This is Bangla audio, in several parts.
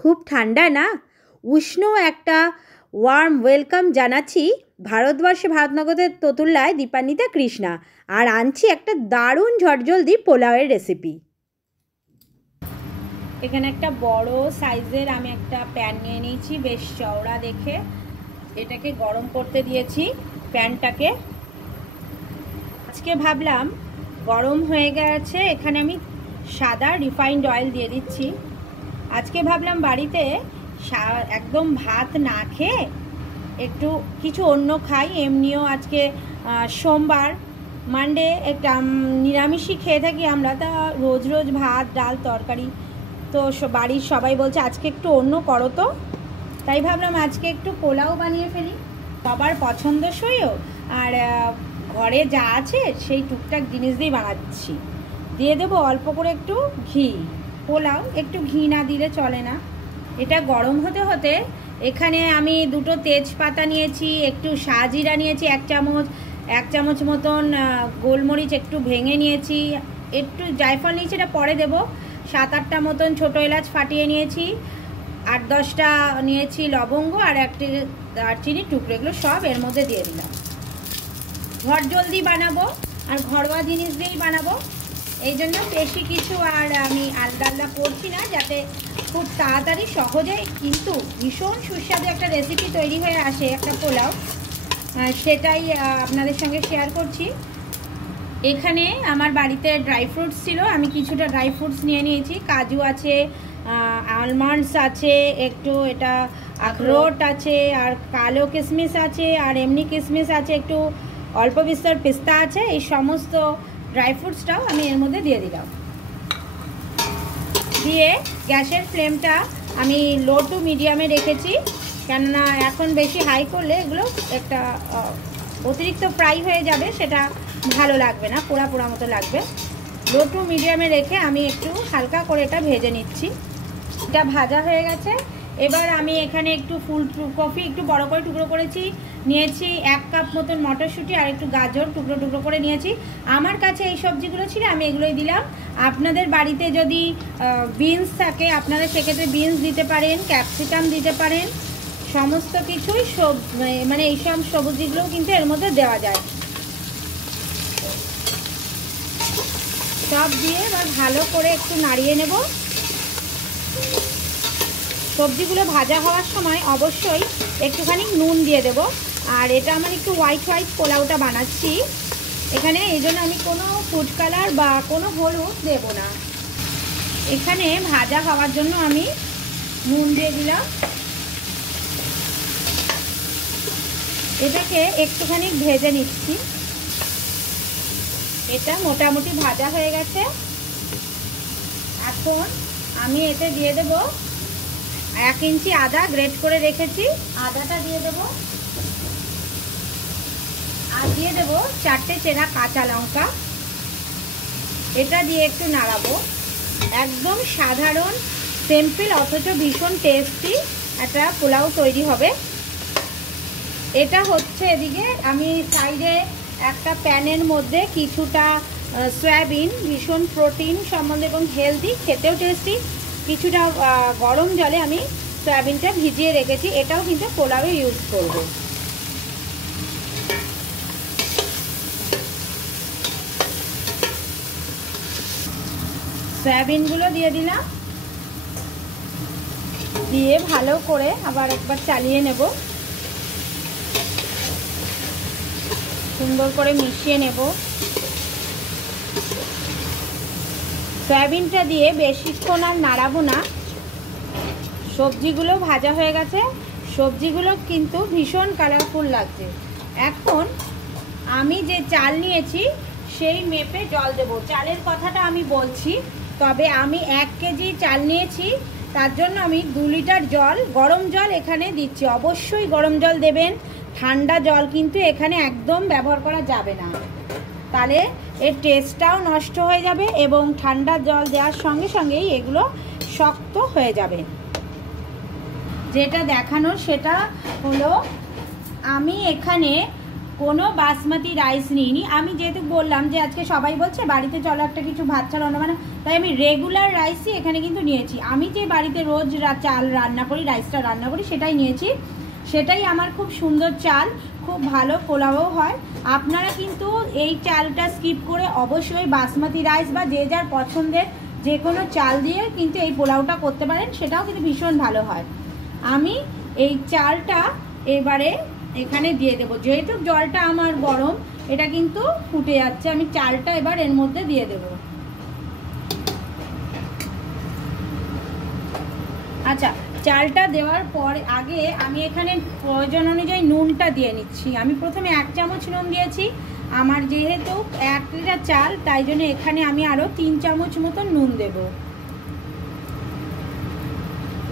খুব ঠান্ডা না? উষ্ণ একটা ওয়ার্ম ওয়েলকাম জানাচ্ছি ভারতবর্ষে ভারতনগরের ততুল্লায় দীপান্বিতা কৃষ্ণা। আর আনছি একটা দারুণ ঝটজলদি পোলাওয়ের রেসিপি। এখানে একটা বড় সাইজের আমি একটা প্যান নিয়ে নিয়েছি, বেশ চওড়া দেখে। এটাকে গরম করতে দিয়েছি প্যানটাকে। আজকে ভাবলাম গরম হয়ে গেছে, এখানে আমি সাদা রিফাইন্ড অয়েল দিয়ে দিচ্ছি। আজকে ভাবলাম বাড়িতে একদম ভাত না খেয়ে একটু কিছু অন্য খাই। এমনিও আজকে সোমবার, মানডে একটা নিরামিষই খেয়ে থাকি আমরা, তা রোজ রোজ ভাত ডাল তরকারি। তো বাড়ির সবাই বলছে আজকে একটু অন্য করো, তো তাই ভাবলাম আজকে একটু পোলাও বানিয়ে ফেলি, সবার পছন্দসইও। আর ঘরে যা আছে সেই টুকটাক জিনিস দিয়েই বানাচ্ছি। দিয়ে দেবো অল্প করে একটু ঘি। পোলাও একটু ঘি না দিলে চলে না। এটা গরম হতে হতে এখানে আমি দুটো তেজপাতা নিয়েছি, একটু সাজিরা নিয়েছি এক চামচ মতন গোলমরিচ একটু ভেঙে নিয়েছি, একটু জায়ফল নিয়েছি, এটা পরে দেবো। 7-8টা মতন ছোটো এলাচ ফাটিয়ে নিয়েছি, 8-10টা নিয়েছি লবঙ্গ, আর একটি দারচিনির টুকরো, এগুলো সব এর মধ্যে দিয়ে দিলাম। ঝটজলদি বানাবো আর ঘরোয়া জিনিস দিয়েই বানাবো, এই জন্য বেশি কিছু আর আমি আলাদা করছি না, যাতে খুব তাড়াতাড়ি সহজে কিন্তু ভীষণ সুস্বাদু একটা রেসিপি তৈরি হয়ে আসে, একটা পোলাও। সেটাই আপনাদের সঙ্গে শেয়ার করছি। এখানে আমার বাড়িতে ড্রাই ফ্রুটস ছিল, আমি কিছুটা ড্রাই ফ্রুটস নিয়ে নিয়েছি। কাজু আছে, আলমন্ডস আছে, একটু এটা আখরোট আছে, আর কালো কিশমিশ আছে, আর এমনি কিশমিশ আছে, একটু অল্প বিস্তর পেস্তা আছে। এই সমস্ত ড্রাই ফ্রুটসটাও আমি এর মধ্যে দিয়ে দিলাম। দিয়ে গ্যাসের ফ্লেমটা আমি লো টু মিডিয়ামে রেখেছি, কেননা এখন বেশি হাই করলে এগুলো একটা অতিরিক্ত ফ্রাই হয়ে যাবে, সেটা ভালো লাগবে না, পোড়া পোড়া মতো লাগবে। লো টু মিডিয়ামে রেখে আমি একটু হালকা করে এটা ভেজে নিচ্ছি। এটা ভাজা হয়ে গেছে। এবার আমি এখানে একটু ফুলকপি একটু বড় করে টুকরো করেছি নিয়েছি, 1 কাপ মতন মটরশুঁটি আর একটু গাজর টুকরো টুকরো করে নিয়েছি। আমার কাছে এই সবজিগুলো ছিল, আমি এগুলোই দিলাম। আপনাদের বাড়িতে যদি বিনস থাকে আপনারা সেক্ষেত্রে বিনস দিতে পারেন, ক্যাপসিকাম দিতে পারেন, সমস্ত কিছুই মানে এইসব সবজিগুলোও কিন্তু এর মধ্যে দেওয়া যায়। সব দিয়ে এবার ভালো করে একটু নাড়িয়ে নেব। সবজিগুলো ভাজা হওয়ার সময় অবশ্যই একটুখানি নুন দিয়ে দেব। আর এটা আমার একটু হোয়াইট পোলাওটা বানাচ্ছি এখানে, এই জন্য আমি কোনো ফুড কালার বা কোনো হলুদ দেব না। এখানে ভাজা হওয়ার জন্য আমি নুন দিয়ে দিলাম। এটাকে একটুখানি ভেজে নিচ্ছি। এটা মোটামুটি ভাজা হয়ে গেছে। এখন আমি এতে দিয়ে দেব 1 ইঞ্চি আদা গ্রেট করে রেখেছি, আদাটা দিয়ে দেব। আর দিয়ে দেব 4টে চেরা কাঁচা লঙ্কা। এটা দিয়ে একটু নাড়াবো। একদম সাধারণ সিম্পল অথচ ভীষণ টেস্টি একটা পোলাও তৈরি হবে। এটা হচ্ছে এদিকে আমি সাইডে একটা প্যানের মধ্যে কিছুটা সয়াবিন, ভীষণ প্রোটিন সম্বন্ধে এবং হেলদি, খেতেও টেস্টি, কিছুটা গরম জলে আমি সয়াবিনটা ভিজিয়ে রেখেছি। এটাও কিন্তু পোলাওয়ে ইউজ করব। সয়াবিনগুলো দিয়ে দিলাম, দিয়ে ভালো করে আবার একবার চালিয়ে নেব, সুন্দর করে মিশিয়ে নেব। সয়াবিনটা দিয়ে বেশিক্ষণ আর নাড়াবো না। সবজিগুলো ভাজা হয়ে গেছে, সবজিগুলো কিন্তু ভীষণ কালারফুল লাগছে। এখন আমি যে চাল নিয়েছি সেই মেপে জল দেব। চালের কথাটা আমি বলছি, তবে আমি 1 কেজি চাল নিয়েছি, তার জন্য আমি 2 লিটার জল, গরম জল এখানে দিচ্ছি। অবশ্যই গরম জল দেবেন, ঠান্ডা জল কিন্তু এখানে একদম ব্যবহার করা যাবে না, তাহলে এর টেস্টটাও নষ্ট হয়ে যাবে এবং ঠান্ডা জল দেওয়ার সঙ্গে সঙ্গেই এগুলো শক্ত হয়ে যাবে। যেটা দেখানোর সেটা হলো আমি এখানে কোনো বাসমতি রাইস নিইনি। আমি যেহেতু বললাম যে আজকে সবাই বলছে বাড়িতে চলো একটা কিছু ভাত চাল রান্না বান্না, তাই আমি রেগুলার রাইসই এখানে কিন্তু নিয়েছি। আমি যে বাড়িতে রোজ চাল রান্না করি, রাইসটা রান্না করি, সেটাই নিয়েছি। সেটাই আমার খুব সুন্দর চাল, খুব ভালো পোলাও হয়। আপনারা কিন্তু এই চালটা স্কিপ করে অবশ্যই বাসমতি রাইস বা যে যার পছন্দের যে কোনো চাল দিয়ে কিন্তু এই পোলাওটা করতে পারেন, সেটাও কিন্তু ভীষণ ভালো হয়। আমি এই চালটা এবারে এখানে দিয়ে দেবো। যেহেতু জলটা আমার গরম, এটা কিন্তু ফুটে যাচ্ছে, আমি চালটা এবার এর মধ্যে দিয়ে দেব। আচ্ছা, চালটা দেওয়ার পর আগে আমি এখানে প্রয়োজন অনুযায়ী নুনটা দিয়ে নিচ্ছি। আমি প্রথমে 1 চামচ নুন দিয়েছি। আমার যেহেতু 1 লিটার চাল, তাই জন্য এখানে আমি আরও 3 চামচ মতো নুন দেব।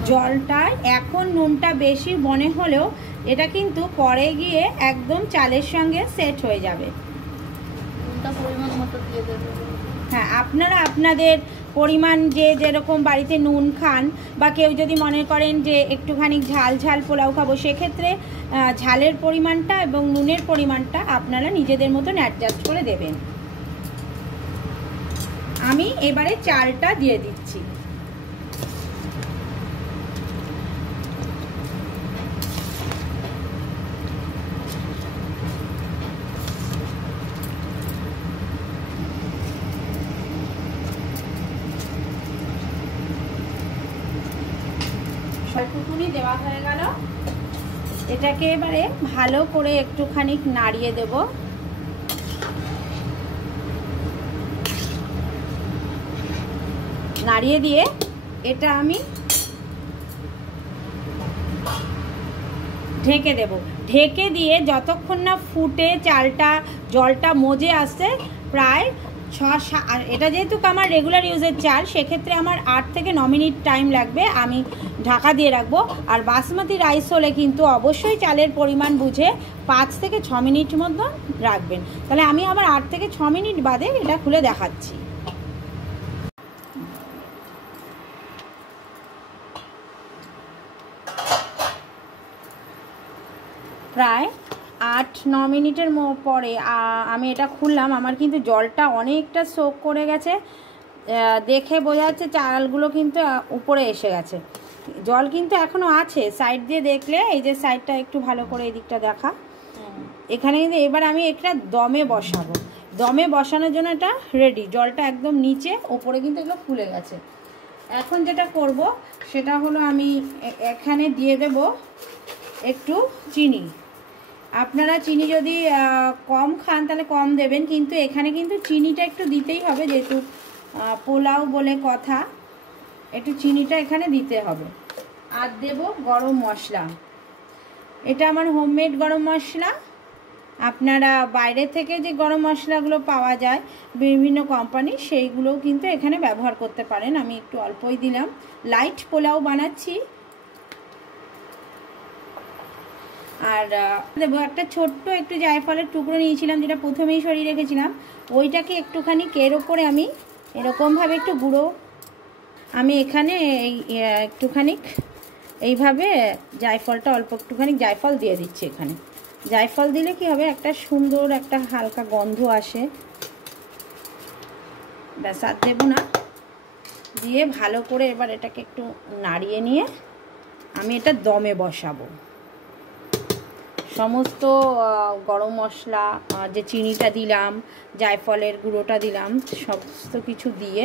জলটায় এখন নুনটা বেশি মনে হলেও এটা কিন্তু পরে গিয়ে একদম চালের সঙ্গে সেট হয়ে যাবে। নুনটা পরিমাণ মতো দিয়ে দেবো। হ্যাঁ, আপনারা আপনাদের পরিমাণ যে যেরকম বাড়িতে নুন খান, বা কেউ যদি মনে করেন যে একটুখানি ঝাল ঝাল পোলাও খাবো, সেক্ষেত্রে ঝালের পরিমাণটা এবং নুনের পরিমাণটা আপনারা নিজেদের মতন অ্যাডজাস্ট করে দেবেন। আমি এবারে চালটা দিয়ে দিচ্ছি। সবটুকুনি দেওয়া হয়ে গেল। এটাকে এবারে ভালো করে একটুখানি নাড়িয়ে দেব। নাড়িয়ে দিয়ে এটা আমি ঢেকে দেব। ঢেকে দিয়ে যতক্ষণ না ফুটে চালটা জলটা মজে আসছে, প্রায় 6-7, এটা যেহেতু আমার রেগুলার ইউজের চাল, সেক্ষেত্রে আমার 8 থেকে 9 মিনিট টাইম লাগবে। আমি ঢাকা দিয়ে রাখবো। আর বাসমতি রাইস হলে কিন্তু অবশ্যই চালের পরিমাণ বুঝে 5 থেকে 6 মিনিট মতো রাখবেন। তাহলে আমি আবার 8 থেকে 6 মিনিট বাদে এটা খুলে দেখাচ্ছি। প্রায় 8-9 মিনিটের পরে আমি এটা খুললাম। আমার কিন্তু জলটা অনেকটা সোক করে গেছে, দেখে বোঝা যাচ্ছে চালগুলো কিন্তু উপরে এসে গেছে। জল কিন্তু এখনও আছে, সাইড দিয়ে দেখলে এই যে সাইডটা একটু ভালো করে এই দিকটা দেখা, এখানে কিন্তু এবার আমি একটা দমে বসাবো। দমে বসানোর জন্য এটা রেডি। জলটা একদম নিচে, ওপরে কিন্তু এগুলো ফুলে গেছে। এখন যেটা করব সেটা হলো আমি এখানে দিয়ে দেব একটু চিনি। আপনারা চিনি যদি কম খান তাহলে কম দেবেন, কিন্তু এখানে কিন্তু চিনিটা একটু দিতেই হবে, যেহেতু পোলাও বলে কথা, একটু চিনিটা এখানে দিতে হবে। আর দেব গরম মশলা। এটা আমার হোমমেড গরম মশলা। আপনারা বাইরে থেকে যে গরম মশলাগুলো পাওয়া যায় বিভিন্ন কোম্পানি, সেইগুলোও কিন্তু এখানে ব্যবহার করতে পারেন। আমি একটু অল্পই দিলাম, লাইট পোলাও বানাচ্ছি। আর দেবো একটা ছোট্ট একটু জায়ফলের টুকরো নিয়েছিলাম, যেটা প্রথমেই সরিয়ে রেখেছিলাম, ওইটাকে একটুখানি এর ওপরে আমি এরকমভাবে একটু গুঁড়ো, আমি এখানে একটুখানি এইভাবে জায়ফলটা অল্প একটুখানি জায়ফল দিয়ে দিচ্ছি। এখানে জায়ফল দিলে কি হবে, একটা সুন্দর একটা হালকা গন্ধ আসে। ব্যাস, আর দেবো না। দিয়ে ভালো করে এবার এটাকে একটু নাড়িয়ে নিয়ে আমি এটা দমে বসাবো। সমস্ত গরম মশলা, যে চিনিটা দিলাম, জায়ফলের গুঁড়োটা দিলাম, সমস্ত কিছু দিয়ে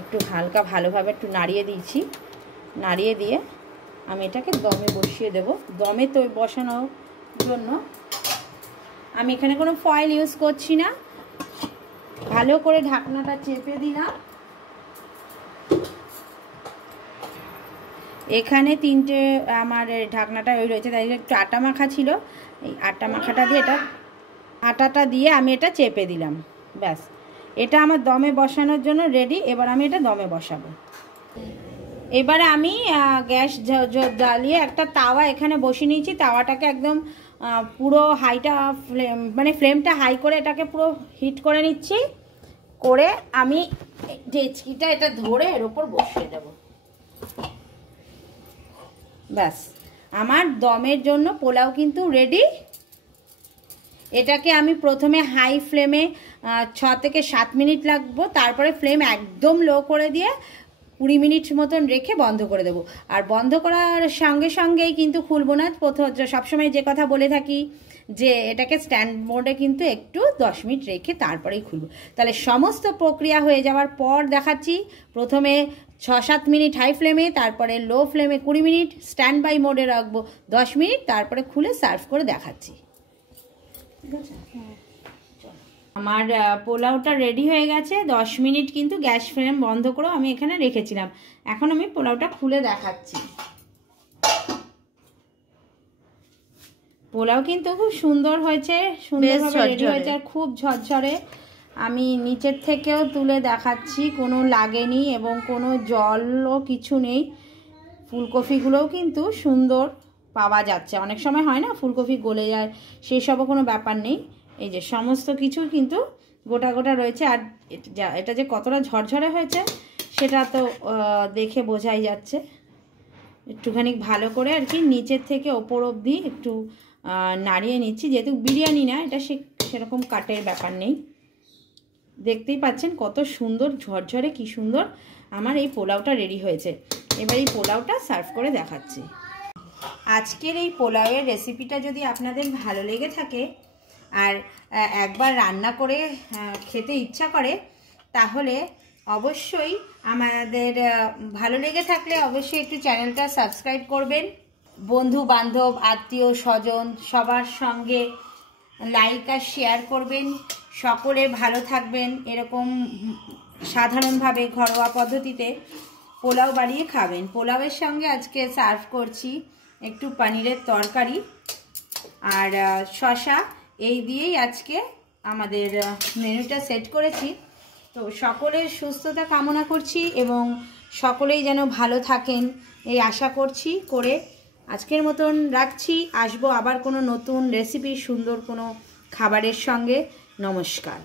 একটু হালকা ভালোভাবে একটু নাড়িয়ে দিয়েছি। নাড়িয়ে দিয়ে আমি এটাকে দমে বসিয়ে দেব। দমে তো বসানোর জন্য আমি এখানে কোনো ফয়েল ইউজ করছি না। ভালো করে ঢাকনাটা চেপে দিলাম। এখানে 3টে আমার ঢাকনাটা ওই রয়েছে, তাই একটু আটা মাখা ছিল, এই আটা মাখাটা দিয়ে এটা আটাটা দিয়ে আমি এটা চেপে দিলাম। ব্যাস, এটা আমার দমে বসানোর জন্য রেডি। এবার আমি এটা দমে বসাবো। এবারে আমি গ্যাস জ্বালিয়ে একটা তাওয়া এখানে বসিয়ে নিয়েছি। তাওয়াটাকে একদম পুরো হাইটা মানে ফ্লেমটা হাই করে এটাকে পুরো হিট করে নিচ্ছি। করে আমি ডেচকিটা এটা ধরে এর ওপর বসিয়ে দেব। ব্যাস, আমার দমের জন্য পোলাও কিন্তু রেডি। এটাকে আমি প্রথমে হাই ফ্লেমে 6 থেকে 7 মিনিট লাগবো, তারপরে ফ্লেম একদম লো করে দিয়ে 20 মিনিট মতন রেখে বন্ধ করে দেবো। আর বন্ধ করার সঙ্গে সঙ্গেই কিন্তু খুলবো না, প্রথম সবসময় যে কথা বলে থাকি যে এটাকে স্ট্যান্ড মোডে কিন্তু একটু 10 মিনিট রেখে তারপরেই খুলবো। তাহলে সমস্ত প্রক্রিয়া হয়ে যাওয়ার পর দেখাচ্ছি। প্রথমে 6-7 মিনিট হাই ফ্লেমে, তারপরে লো ফ্লেমে 20 মিনিট, স্ট্যান্ড বাই মোডে রাখবো 10 মিনিট, তারপরে খুলে সার্ভ করে দেখাচ্ছি। ঠিক আছে, আমার পোলাওটা রেডি হয়ে গেছে। 10 মিনিট কিন্তু গ্যাস ফ্লেম বন্ধ করেও আমি এখানে রেখেছিলাম। এখন আমি পোলাওটা খুলে দেখাচ্ছি। পোলাও কিন্তু খুব সুন্দর হয়েছে, সুন্দরভাবে রেডি হয়েছে আর খুব ঝরঝরে। আমি নিচের থেকেও তুলে দেখাচ্ছি, কোনো লাগেনি এবং কোনো জলও কিছু নেই। ফুলকপিগুলোও কিন্তু সুন্দর পাওয়া যাচ্ছে। অনেক সময় হয় না ফুলকপি গলে যায়, সেই সবও কোনো ব্যাপার নেই। এই যে সমস্ত কিছু কিন্তু গোটা গোটা রয়েছে। আর এটা যে কতটা ঝরঝরে হয়েছে সেটা তো দেখে বোঝাই যাচ্ছে। একটুখানি ভালো করে আর কি নিচের থেকে ওপর অবধি একটু নাড়িয়ে নিচ্ছি, যেহেতু বিরিয়ানি না এটা, সেরকম কাটের ব্যাপার নেই। দেখতেই পাচ্ছেন কত সুন্দর ঝরঝরে, কি সুন্দর আমার এই পোলাওটা রেডি হয়েছে। এবার এই পোলাওটা সার্ভ করে দেখাচ্ছি। আজকের এই পোলাওয়ের রেসিপিটা যদি আপনাদের ভালো লেগে থাকে আর একবার রান্না করে খেতে ইচ্ছা করে, তাহলে অবশ্যই আমাদের ভালো লেগে থাকলে অবশ্যই একটু চ্যানেলটা সাবস্ক্রাইব করবেন। বন্ধু বান্ধব আত্মীয় স্বজন সবার সঙ্গে লাইক আর শেয়ার করবেন। সকলে ভালো থাকবেন। এরকম সাধারণভাবে ঘরোয়া পদ্ধতিতে পোলাও বানিয়ে খাবেন। পোলাওয়ের সঙ্গে আজকে সার্ভ করছি একটু পনিরের তরকারি আর শসা। এই দিয়েই আজকে আমাদের মেনুটা সেট করেছি। তো সকলের সুস্থতা কামনা করছি এবং সকলেই যেন ভালো থাকেন এই আশা করছি করে আজকের মতন রাখছি। আসবো আবার কোনো নতুন রেসিপি, সুন্দর কোনো খাবারের সঙ্গে। নমস্কার।